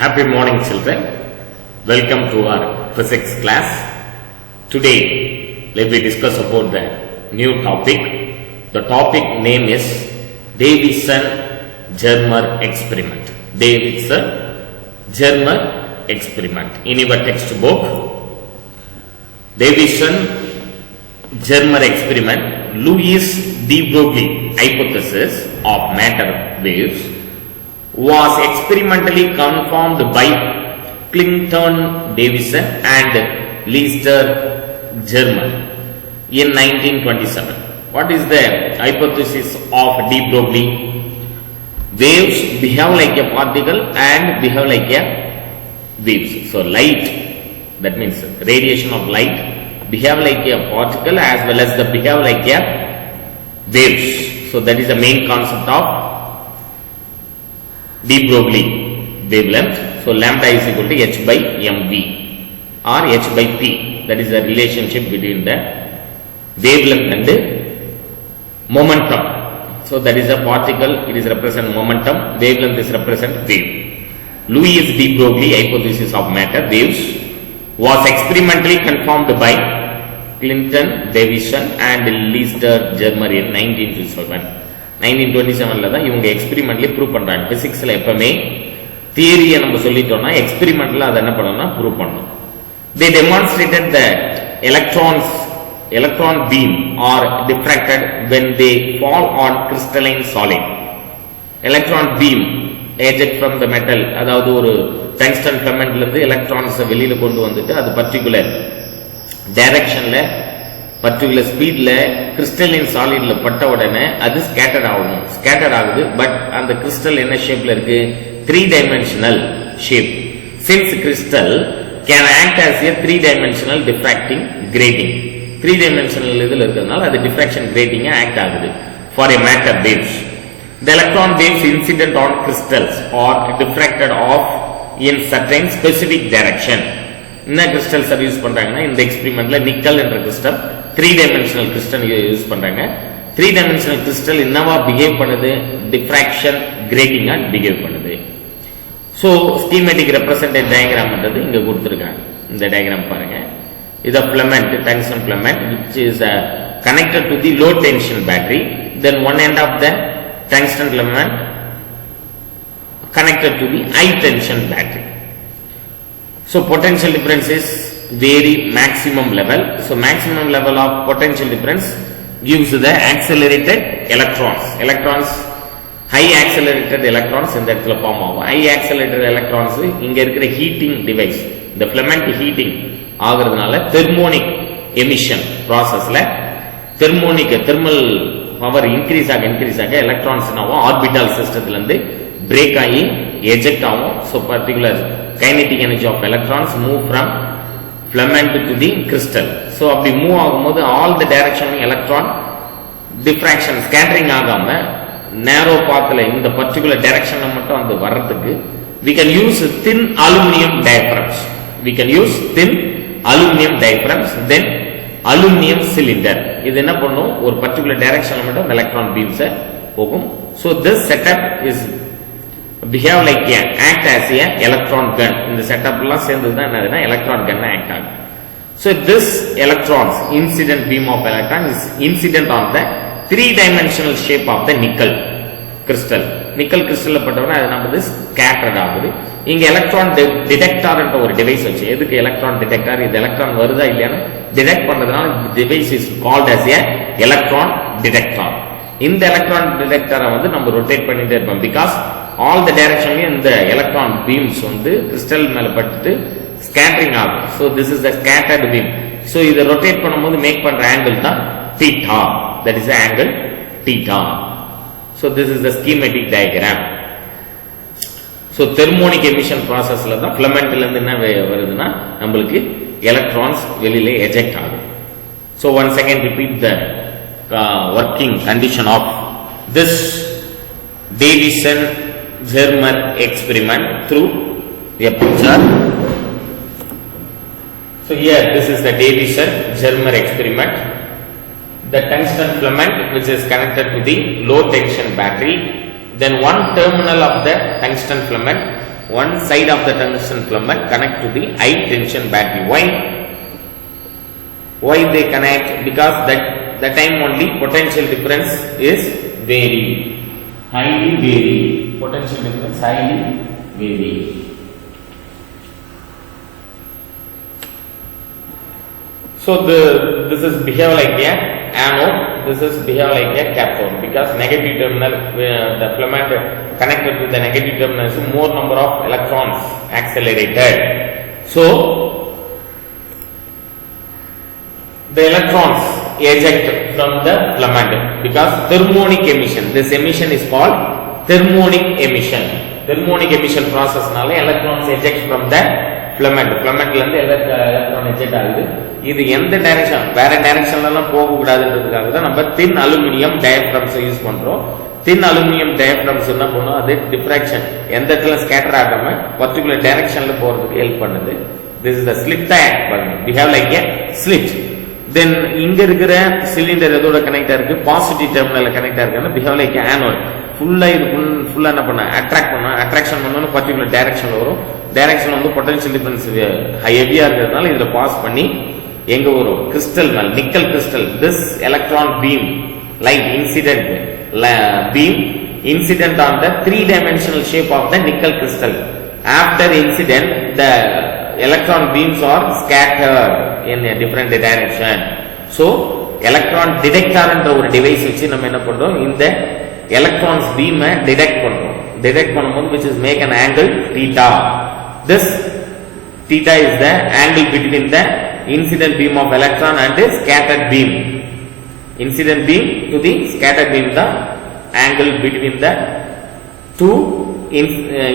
Happy morning, children. Welcome to our physics class. Today, let me discuss about the new topic. The topic name is Davison-Germer experiment. Davison-Germer experiment. In your textbook, Davison-Germer experiment, Louis de Broglie hypothesis of matter waves was experimentally confirmed by Clinton Davison and Lester Germer in 1927. What is the hypothesis of de Broglie? Waves behave like a particle and behave like a waves. So light, that means radiation of light, behave like a particle as well as the behave like a waves. So that is the main concept of de Broglie wavelength. So lambda is equal to h by mv or h by p. That is the relationship between the wavelength and the momentum. So that is a particle, it is represent momentum, wavelength is represent wave. Louis de Broglie hypothesis of matter waves was experimentally confirmed by Clinton Davison and Lester Germer in 1927. 1927 தான் இவங்க எக்ஸ்பெரிமெண்ட்லயே ப்ரூவ் பண்றாங்க. பிசிக்ஸ்ல எப்பவுமே தியரியை நம்ம சொல்லிட்டோம்னா எக்ஸ்பெரிமெண்ட்ல அதை என்ன பண்ணணும்னா ப்ரூவ் பண்ணணும். They demonstrated that electron beam are diffracted when they fall on crystalline solid. Electron beam eject from the metal, அதாவது ஒரு டங்ஸ்டன் ஃபிலமெண்ட்ல இருந்து எலக்ட்ரான்ஸ் வெளியில கொண்டு வந்துட்டு அது பர்టిక్యులர் டைரக்ஷன்ல பர்టిక్యులர் ஸ்பீட்ல கிறிஸ்டலின் சாலிட்ல பட்ட உடனே அது ஸ்கேட்டர்ட் ஆகுது. பட் அந்த கிறிஸ்டல் என்ன ஷேப்ல இருக்கு? 3-dimensional shape. Since crystal can act as a 3-dimensional diffracting grating, 3-dimensional இதுல இருக்கிறதுனால அது diffraction grating ஆக்ட் ஆகுது for a matter waves. The electron waves incident on crystals are diffracted off in certain specific direction. என்ன crystals use பண்றாங்கன்னா இந்த எக்ஸ்பெரிமெண்ட்ல நிக்கல் என்ற crystal 3-dimensional crystal use பண்றாங்க. 3-dimensional கிறிஸ்டல் என்னவா பிஹேவ் பண்ணுது? டிஃப்ராக்ஷன் கிரேட்டிங்கா பிஹேவ் பண்ணுது. சோ ஸ்கீமேட்டிக் ரெப்ரசன்டேட் டயகிராம் பண்றது இங்க கொடுத்திருக்காங்க. இந்த டயகிராம் பாருங்க. இது filament, tungsten filament which is connected to the low tension battery. Then one end of the tungsten filament connected to the high tension battery. So potential difference is very maximum level. So maximum level of potential difference gives the accelerated electrons. High accelerated electrons இந்த இடத்துல ஃபார்ம் ஆகும். high accelerated electrons இங்க இருக்கிற heating device, இந்த filament heating ஆகிறதுனால thermionic emission ப்ராசஸ்ல thermal power increase ஆக electrons ஆகும் ஆர்பிட்டல் சிஸ்டத்துல இருந்து பிரேக் ஆகி எஜெக்ட் ஆகும். So particular kinetic energy of electrons move from filament to the crystal. So அப்படி மூவ் ஆகும்போது all the direction electron diffraction scattering ஆகாம நேரோ பாத்துல இந்த பர்டிகுலர் டைரக்ஷன்ல மட்டும் அந்த வர்றதுக்கு we can use thin aluminum diaphragms, then aluminum cylinder. இது என்ன பண்ணும்? ஒரு பர்டிகுலர் டைரக்ஷன்ல மட்டும் எலக்ட்ரான் பீம்ஸ் போகும். So this setup is behave like a act as a electron gun. இந்த செட்டப் எல்லாம் சேர்ந்து தான் என்னதுன்னா எலக்ட்ரான் கன் ஆக்ட் ஆகும். So this electrons incident beam of electron is incident on the 3-dimensional shape of the nickel crystal. Nickel கிறிஸ்டல்ல பட்டவன அது நமது ஸ்கேட்டர்ட் ஆகுது. இங்க எலக்ட்ரான் டிடெக்டார் என்ற ஒரு டிவைஸ் வச்சு, எதுக்கு எலக்ட்ரான் டிடெக்டார்? இது எலக்ட்ரான் வருதா இல்லையான்னு டிடெக்ட் பண்றதுனால device is called as a electron detector. இந்த எலக்ட்ரான் டிடெக்டரை வந்து நம்ம ரொட்டேட் பண்ணிட்டே இருப்போம். பிகாஸ் ஆல் த டைரக்ஷன்லயும் இந்த எலக்ட்ரான் பீம்ஸ் வந்து கிறிஸ்டல் மேல பட்டுட்டு ஸ்கேட்டரிங் ஆகும். So this is the scattered beam. So இதை ரொட்டேட் பண்ணும்போது மேக் பண்ற ஆங்கிள் தான் theta. That is angle theta. So this is the schematic diagram. So thermionic emission ப்ராசஸ்ல தான் ஃபிலமெண்ட்ல இருந்து என்ன வருதுன்னா நம்மளுக்கு எலக்ட்ரான்ஸ் வெளியில எஜெக்ட் ஆகும். So once again repeat the working condition of this Davison-Germer experiment through a picture. So here this is the Davison-Germer experiment. The tungsten filament which is connected to the low tension battery, then one terminal of the tungsten filament one side of the tungsten filament connect to the high tension battery. Why they connect? Because that time only potential difference is highly vary. Potential difference highly vary. So this is behave like a anode, this is behave like a cathode, because negative terminal, the filament connected to the negative terminal is more number of electrons accelerated. So the electrons eject from the filament because thermonic emission. This emission is called thermonic emission. Thermonic emission process nale electrons eject from the filament. Filament la irundhu electron eject ஆகுது. இது எந்த டைரக்ஷன், வேற டைரக்ஷன்லாம் போக கூடாதுன்றதுக்காக தான் நம்ம thin aluminum diaphragms use பண்றோம். thin aluminum diaphragms என்ன பண்ணும், அது டிஃப்ராக்ஷன் எந்த இடத்துல ஸ்கேட்டர் ஆகாம பர்టిక్యులர் டைரக்ஷன்ல போறதுக்கு ஹெல்ப் பண்ணுது. This is the slit type. We have like a slit. Then இங்க இருக்கிற சிலிண்டர் எதோட கனெக்ட் ஆயிருக்கு, பாசிட்டிவ் டெர்மினல்ல கனெக்ட் ஆயிருக்குன்னா we have like a anode. ஃபுல்லா என்ன பண்ண அட்ராக்ஷன் பண்ணனும் பர்టిక్యులர் டைரக்ஷன்ல வரும். டைரக்ஷன் வந்து பொட்டன்ஷியல் டிஃபரன்ஸ் ஹெவியா இருக்கிறதுனால இதுல பாஸ் பண்ணி எங்க வரும், கிறிஸ்டல் மேல், nickel crystal. This electron beam light incident beam incident on the three-dimensional shape of the nickel crystal. After incident, the electron beams are scattered in a different direction. So, electron detector என்ற ஒரு டிவைஸ் வச்சு நம்ம என்ன பண்றோம், இந்த electrons beam detect பண்றோம். டிடெக்ட் பண்ணும்போது which is make an angle theta. This theta is the angle between the incident beam of electron and the scattered beam. Incident beam to the scattered beam, the angle between the two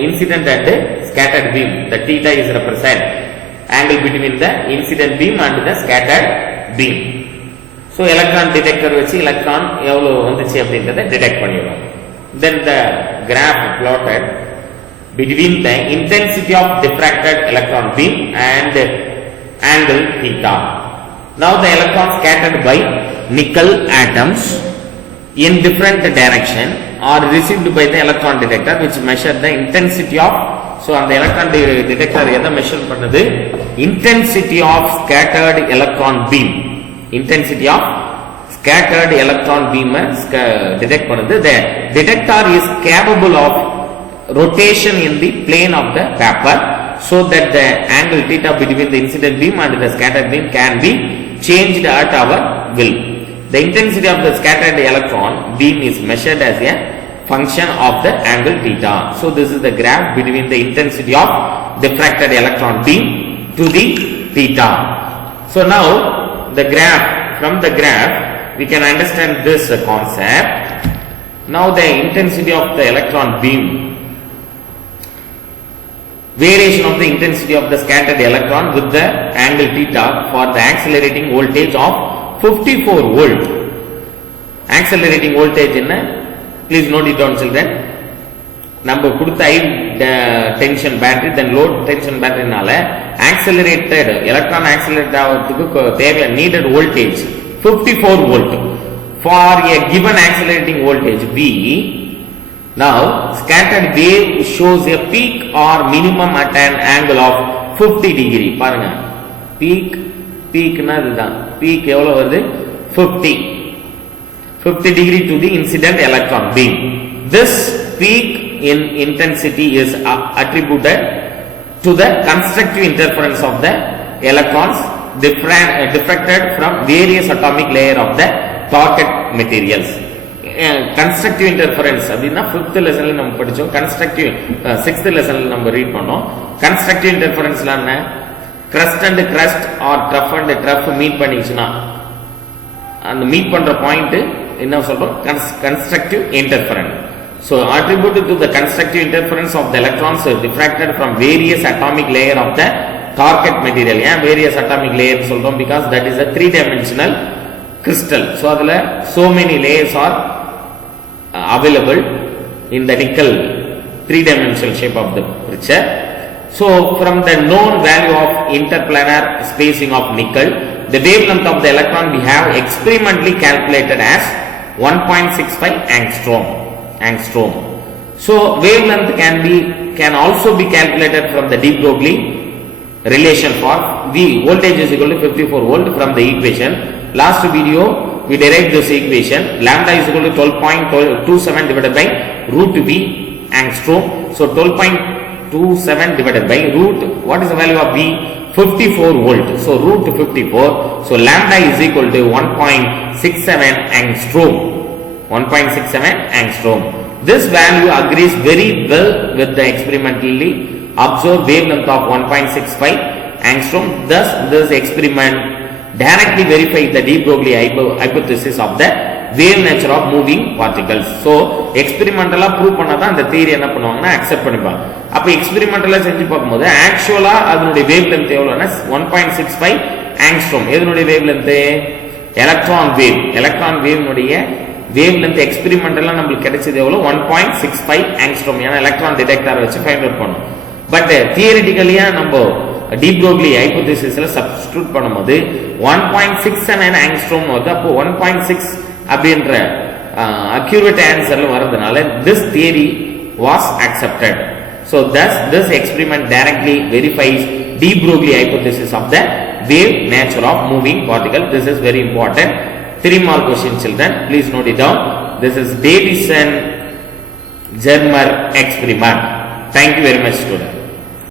incident and the scattered beam, the theta is represent angle between the incident beam and the scattered beam. So electron detector வச்சு electron எவ்வளவு வந்துச்சு அப்படின்றதை detect பண்ணிடுவோம். Then the graph plotted between the intensity of diffracted electron beam and angle theta. Now the electron scattered by nickel atoms in different direction are received by the electron detector which measure the intensity of, so on the electron detector எதை measure பண்ணுது, intensity of scattered electron beam. Intensity of scattered electron beam detect பண்ணுது. The detector is capable of rotation in the plane of the paper so that the angle theta between the incident beam and the scattered beam can be changed at our will. The intensity of the scattered electron beam is measured as a function of the angle theta. So this is the graph between the intensity of diffracted electron beam to the theta. So now the graph, from the graph we can understand this concept. Now the intensity of the electron beam, variation of the intensity of the scattered electron with the angle theta for the accelerating voltage of 54 volt. Accelerating voltage என்ன, please note it down children. நம்ம கொடுத்த high tension battery then low tension battery நால accelerated electron accelerate ஆகிறதுக்கு தேவையான needed voltage 54 volt for a given accelerating voltage V. Now scattered wave shows a peak or minimum at an angle of 50 degree. பாருங்க peak னா இதுதான், peak எவ்வளவு வருது, 50 degree to the incident electron beam. This peak in intensity is attributed to the constructive interference of the electrons diffracted from various atomic layer of the target materials. Constructive interference அப்படின்னா 5th லெசன்ல நம்ம படிச்சோம், constructive 6th லெசன்ல நம்ம ரீட் பண்ணோம். constructive interferenceல என்ன, crust and crust or trough and trough meet பண்ணிச்சுனா அந்த மீட் பண்ற பாயிண்ட் என்ன சொல்றோம், constructive interference. So attributed to the constructive interference of the electrons diffracted from various atomic layer of the target material. ஏன் various atomic layer சொல்றோம், because that is a three-dimensional crystal. So அதுல so many layers are available in the nickel three-dimensional shape of the picture. So from the known value of interplanar spacing of nickel, the wavelength of the electron we have experimentally calculated as 1.65 angstrom. So wavelength can also be calculated from the de Broglie relation for V. Voltage is equal to 54 volt from the equation. Last video we derived this equation. Lambda is equal to 12.27 divided by root V angstrom. So 12.27 divided by root, what is the value of V? 54 volt. So root 54. So lambda is equal to 1.67 angstrom. 1.67 angstrom. This value agrees very well with the experimentally observed wavelength of 1.65 angstrom. Thus, this experiment directly verifies the de Broglie hypothesis of the wave nature of moving particles. So, experimentally prove பண்ணாதான் அந்த theory என்ன பண்ணுவாங்கன்னா accept பண்ணிப்பாங்க. அப்ப experimentally செஞ்சு பார்க்கும்போது actually அதனுடைய wavelength எவ்வளவுனா 1.65 angstrom. எதனுடைய wavelength? electron wave னுடைய wavelength experimental நம்மளுக்கு கிடைச்சது எவ்வளவு 1.65 angstrom. ஏன்னா எலக்ட்ரான் டிடெக்டர் வச்சு ஃபைண்ட் அவுட் பண்ணோம். பட் தியரிட்டிக்கலியா நம்ம de Broglie ஹைபோதீசிஸ்ல சப்ஸ்டிட்யூட் பண்ணும்போது 1.67 angstrom வருது. அப்போ 1.6 அப்படின்ற அக்யூரேட் ஆன்சர்ல வரதுனால this theory was accepted. So thus this experiment directly verifies de Broglie hypothesis of the wave nature of moving particle. This is very important. 3 more questions, children. Please note it down. This is Davison-Germer experiment. Thank you very much, students.